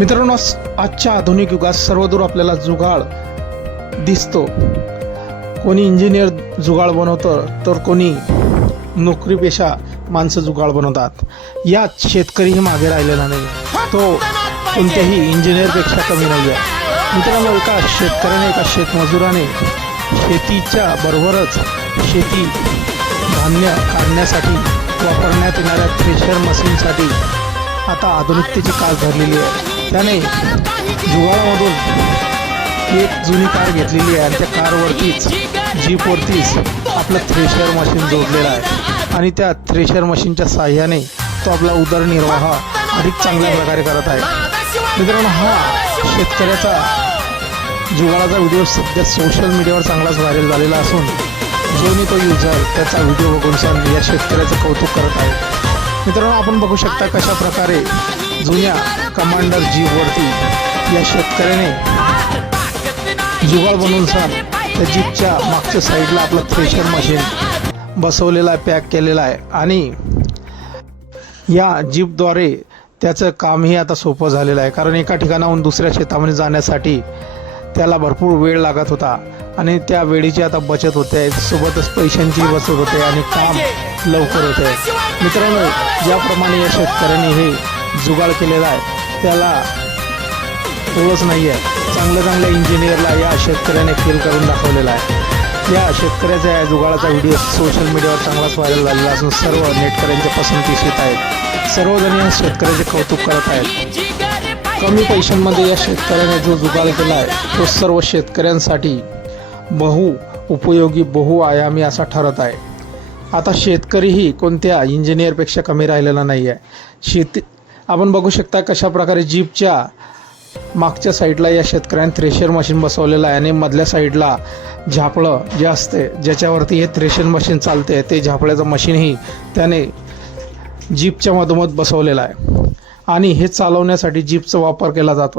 मित्रांनो, आजच्या आधुनिक युगात सर्वदूर आपल्याला जुगाड दिसतो. कोणी इंजिनियर जुगाड बनवतं तर कोणी नोकरीपेक्षा माणसं जुगाड बनवतात. यात शेतकरीही मागे राहिलेला नाही. तो कोणत्याही इंजिनियरपेक्षा कमी नाही आहे. मित्रांनो, एका शेतकऱ्याने, एका शेतमजुराने शेतीच्या बरोबरच शेती धान्य काढण्यासाठी वापरण्यात येणाऱ्या थ्रेशर मशीनसाठी आता आधुनिकतेची कास धरलेली आहे. त्याने जुगाडामधून एक जुनी कार घेतलेली आहे आणि त्या कारवरतीच जीपवरतीच आपलं थ्रेशर मशीन जोडलेलं आहे आणि त्या थ्रेशर मशीनच्या साहाय्याने तो आपला उदरनिर्वाह अधिक चांगल्या प्रकारे करत आहे. मित्रांनो, हा शेतकऱ्याचा जुगाडाचा व्हिडिओ सध्या सोशल मीडियावर चांगलाच व्हायरल झालेला असून जो मी तो युजर त्याचा व्हिडिओ बघून या शेतकऱ्याचं कौतुक करत आहे. मित्रांनो, आपण बघू शकता कशा प्रकारे जुन्या कमांडर जीपवरती या शेतकऱ्याने जुगाड बनवून त्या जीपच्या मागच्या साईडला आपलं थ्रेशर मशीन बसवलेलं आहे, पॅक केलेलं आहे आणि या जीपद्वारे त्याचं कामही आता सोपं झालेलं आहे. कारण एका ठिकाणाहून दुसऱ्या शेतामध्ये जाण्यासाठी त्याला भरपूर वेळ लागत होता आणि त्या वेळेची आता बचत होते, सोबतच पैशांची बचत होते आणि काम लवकर होते. मित्रांनो, ज्याप्रमाणे या शेतकऱ्यांनी हे जुगाड केलेला आहे त्याला ओळख नाही आहे. चांगल्या इंजिनियरला या शेतकऱ्याने फेल करून दाखवलेला आहे. या शेतकऱ्याचा या जुगाडाचा व्हिडिओ सोशल मीडियावर चांगलाच व्हायरल झालेला असून सर्व नेटकऱ्यांच्या पसंतीस येत आहेत. सर्वजण या शेतकऱ्याचे कौतुक करत आहेत. कमी पैशांमध्ये या शेतकऱ्याने जो जुगाड केला आहे तो सर्व शेतकऱ्यांसाठी बहु उपयोगी बहुआयामी असा ठरत आहे. आता शेतकरीही कोणत्या इंजिनियरपेक्षा कमी राहिलेला नाही आहे. आपण बघू शकता कशा प्रकारे जीपच्या मागच्या साईडला या शेतकऱ्याने थ्रेशर मशीन बसवलेलं आहे आणि मधल्या साईडला झापळं जे असते ज्याच्यावरती हे थ्रेशर मशीन चालते ते झापळ्याचं मशीनही त्याने जीपच्या मधोमध बसवलेलं आहे आणि हे चालवण्यासाठी जीपचा वापर केला जातो आहे.